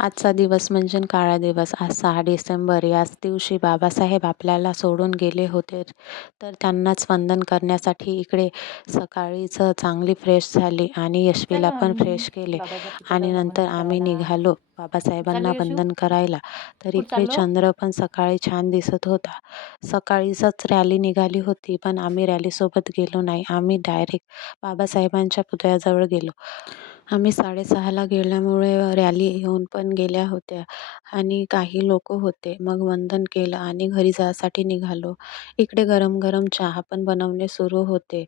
आजचा दिवस म्हणजे काळा दिवस. आज सहा डिसेंबर. याच दिवशी बाबासाहेब आपल्याला सोडून गेले होते. तर त्यांनाच वंदन करण्यासाठी इकडे सकाळीच चांगली फ्रेश झाली आणि यशवीला पण फ्रेश केले. आणि नंतर आम्ही निघालो. बाबासाहेबांना वंदन करायला. तर इकडे चंद्र पण सकाळी छान दिसत होता. सकाळीच रॅली निघाली होती पण आम्ही रॅलीसोबत गेलो नाही. आम्ही डायरेक्ट बाबासाहेबांच्या पुतळ्याजवळ गेलो. आम्ही साडेसहाला गेल्यामुळे रॅली येऊन पण गेल्या होत्या आणि काही लोक होते. मग वंदन केलं आणि घरी जायसाठी निघालो. इकडे गरम गरम चहा पण बनवणे सुरू होते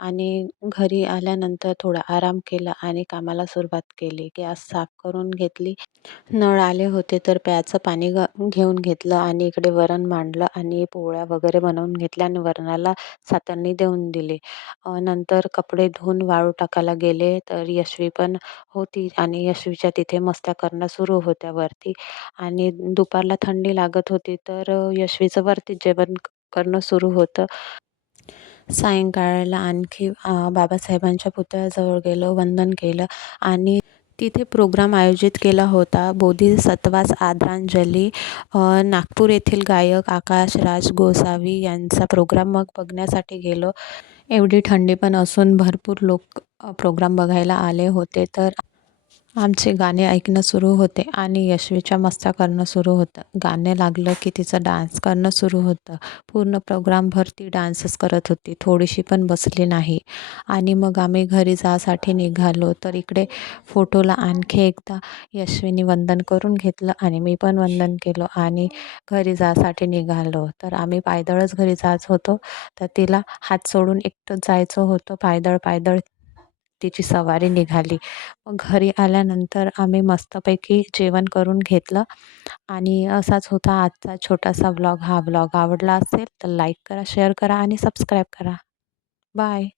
आणि घरी आल्यानंतर थोडा आराम केला आणि कामाला सुरुवात केली. गॅस साफ करून घेतली. नळ आले होते तर प्यायचं पाणी घेऊन घेतलं आणि इकडे वरण मांडलं आणि पोळ्या वगैरे बनवून घेतल्या आणि वरणाला सातरणी देऊन दिली. नंतर कपडे धुवून वाळू टाकायला गेले तर यशवी पण होती आणि यशवीच्या तिथे मस्त्या करणं सुरू होत्या वरती. आणि दुपारला थंडी लागत होती तर यशवीचं वरती जेवण करणं सुरू होतं. सायंकाळला आणखी बाबासाहेबांच्या पुतळ्याजवळ गेलो वंदन केलं आणि तिथे प्रोग्राम आयोजित केला होता. बोधिसत्वास आदरांजली. नागपूर येथील गायक आकाश राज गोसावी यांचा प्रोग्राम मग बघण्यासाठी गेलो. एवढी थंडी पण असून भरपूर लोक प्रोग्राम बघायला आले होते. तर आमचे गाणे ऐकणं सुरू होते आणि यशवीच्या मस्त्या करणं सुरू होतं. गाणे लागलं की तिचं डान्स करणं सुरू होतं. पूर्ण प्रोग्रामभर ती डान्सच करत होती. थोडीशी पण बसली नाही. आणि मग आम्ही घरी जायसाठी निघालो. तर इकडे फोटोला आणखी एकदा यशवीने वंदन करून घेतलं आणि मी पण वंदन केलं आणि घरी जायसाठी निघालो. तर आम्ही पायदळच घरी जात होतो. तर तिला हात सोडून एकटंच जायचं होतं. पायदळ पायदळ तिची सवारी निघाली. मग घरी आल्यानंतर आम्ही मस्तपैकी जेवण करून घेतलं. आणि असाच होता आजचा छोटासा व्लॉग हा व्लॉग आवडला असेल तर लाईक करा शेअर करा आणि सबस्क्राईब करा. बाय